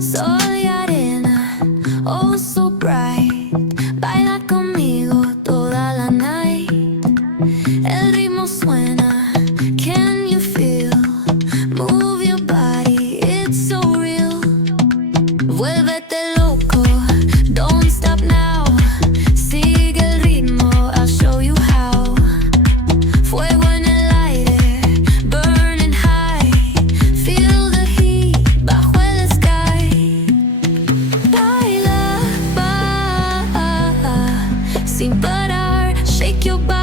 Soy arena, oh so bright. Baila conmigo toda la night. El ritmo suena, can you feel? Move your body, it's so real. Vuélvete loco, don't stop now. Sigue el ritmo, I'll show you how. Fuego en el aire, burning high. Feel the heat bajo el sky. Baila, sin parar, shake your body.